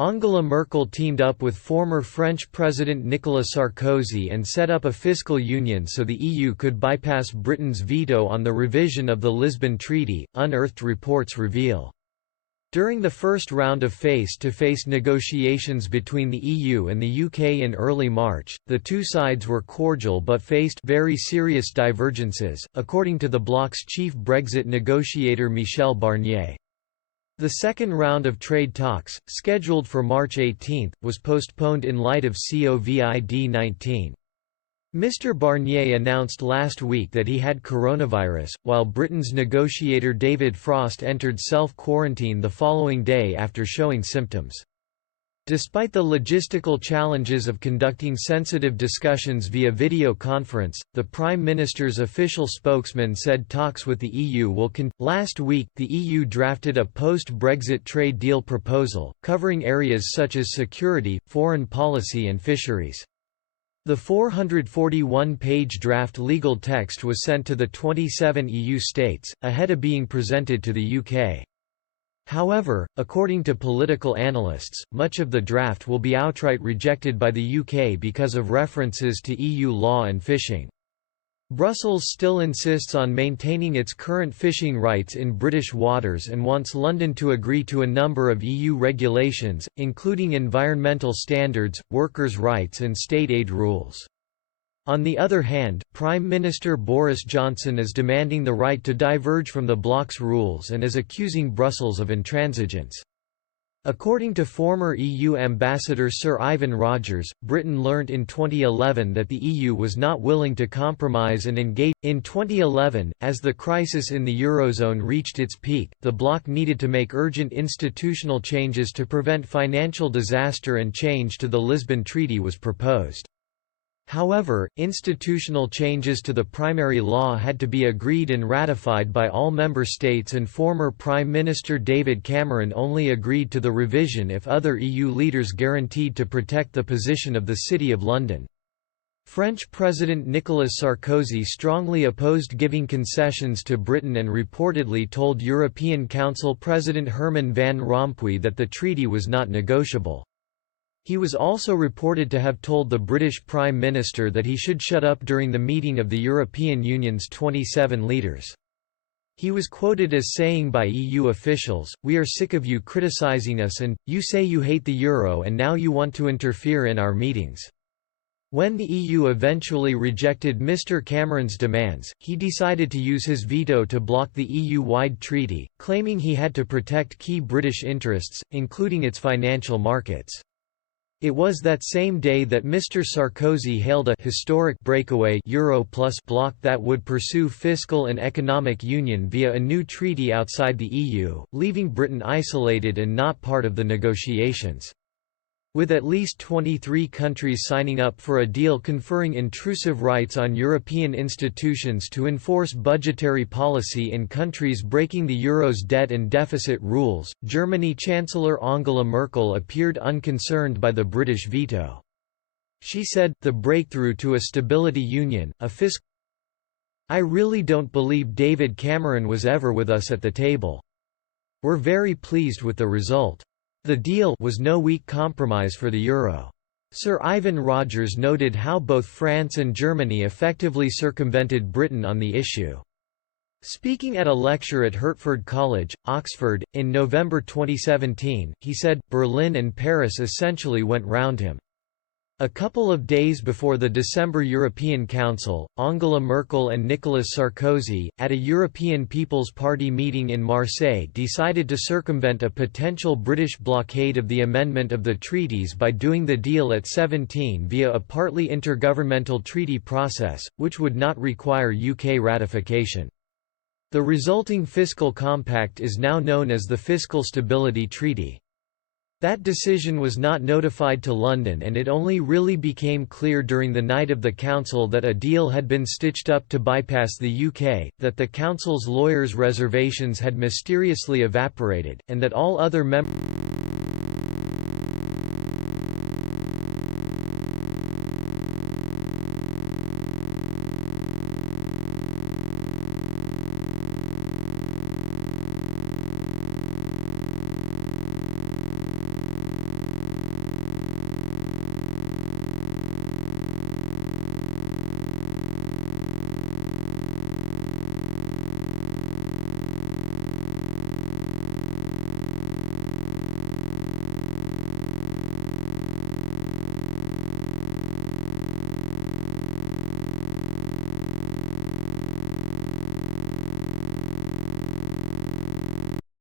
Angela Merkel teamed up with former French President Nicolas Sarkozy and set up a fiscal union so the EU could bypass Britain's veto on the revision of the Lisbon Treaty, unearthed reports reveal. During the first round of face-to-face negotiations between the EU and the UK in early March, the two sides were cordial but faced very serious divergences, according to the bloc's chief Brexit negotiator Michel Barnier. The second round of trade talks, scheduled for March 18, was postponed in light of COVID-19. Mr. Barnier announced last week that he had coronavirus, while Britain's negotiator David Frost entered self-quarantine the following day after showing symptoms. Despite the logistical challenges of conducting sensitive discussions via video conference, the Prime Minister's official spokesman said talks with the EU will continue. Last week, the EU drafted a post-Brexit trade deal proposal, covering areas such as security, foreign policy and fisheries. The 441-page draft legal text was sent to the 27 EU states, ahead of being presented to the UK. However, according to political analysts, much of the draft will be outright rejected by the UK because of references to EU law and fishing. Brussels still insists on maintaining its current fishing rights in British waters and wants London to agree to a number of EU regulations, including environmental standards, workers' rights and state aid rules. On the other hand, Prime Minister Boris Johnson is demanding the right to diverge from the bloc's rules and is accusing Brussels of intransigence. According to former EU Ambassador Sir Ivan Rogers, Britain learnt in 2011 that the EU was not willing to compromise and engage. In 2011, as the crisis in the Eurozone reached its peak, the bloc needed to make urgent institutional changes to prevent financial disaster and change to the Lisbon Treaty was proposed. However, institutional changes to the primary law had to be agreed and ratified by all member states, and former Prime Minister David Cameron only agreed to the revision if other EU leaders guaranteed to protect the position of the City of London. French President Nicolas Sarkozy strongly opposed giving concessions to Britain and reportedly told European Council President Herman Van Rompuy that the treaty was not negotiable. He was also reported to have told the British Prime Minister that he should shut up during the meeting of the European Union's 27 leaders. He was quoted as saying by EU officials, "We are sick of you criticising us and, you say you hate the euro and now you want to interfere in our meetings." When the EU eventually rejected Mr. Cameron's demands, he decided to use his veto to block the EU-wide treaty, claiming he had to protect key British interests, including its financial markets. It was that same day that Mr. Sarkozy hailed a historic breakaway Euro Plus bloc that would pursue fiscal and economic union via a new treaty outside the EU, leaving Britain isolated and not part of the negotiations. With at least 23 countries signing up for a deal conferring intrusive rights on European institutions to enforce budgetary policy in countries breaking the euro's debt and deficit rules, Germany Chancellor Angela Merkel appeared unconcerned by the British veto. She said, "The breakthrough to a stability union, a fiscal. I really don't believe David Cameron was ever with us at the table. We're very pleased with the result. The deal was no weak compromise for the euro." Sir Ivan Rogers noted how both France and Germany effectively circumvented Britain on the issue. Speaking at a lecture at Hertford College, Oxford, in November 2017, he said, "Berlin and Paris essentially went round him." A couple of days before the December European Council, Angela Merkel and Nicolas Sarkozy, at a European People's Party meeting in Marseille, decided to circumvent a potential British blockade of the amendment of the treaties by doing the deal at 17 via a partly intergovernmental treaty process, which would not require UK ratification. The resulting fiscal compact is now known as the Fiscal Stability Treaty. That decision was not notified to London, and it only really became clear during the night of the Council that a deal had been stitched up to bypass the UK, that the Council's lawyers' reservations had mysteriously evaporated, and that all other members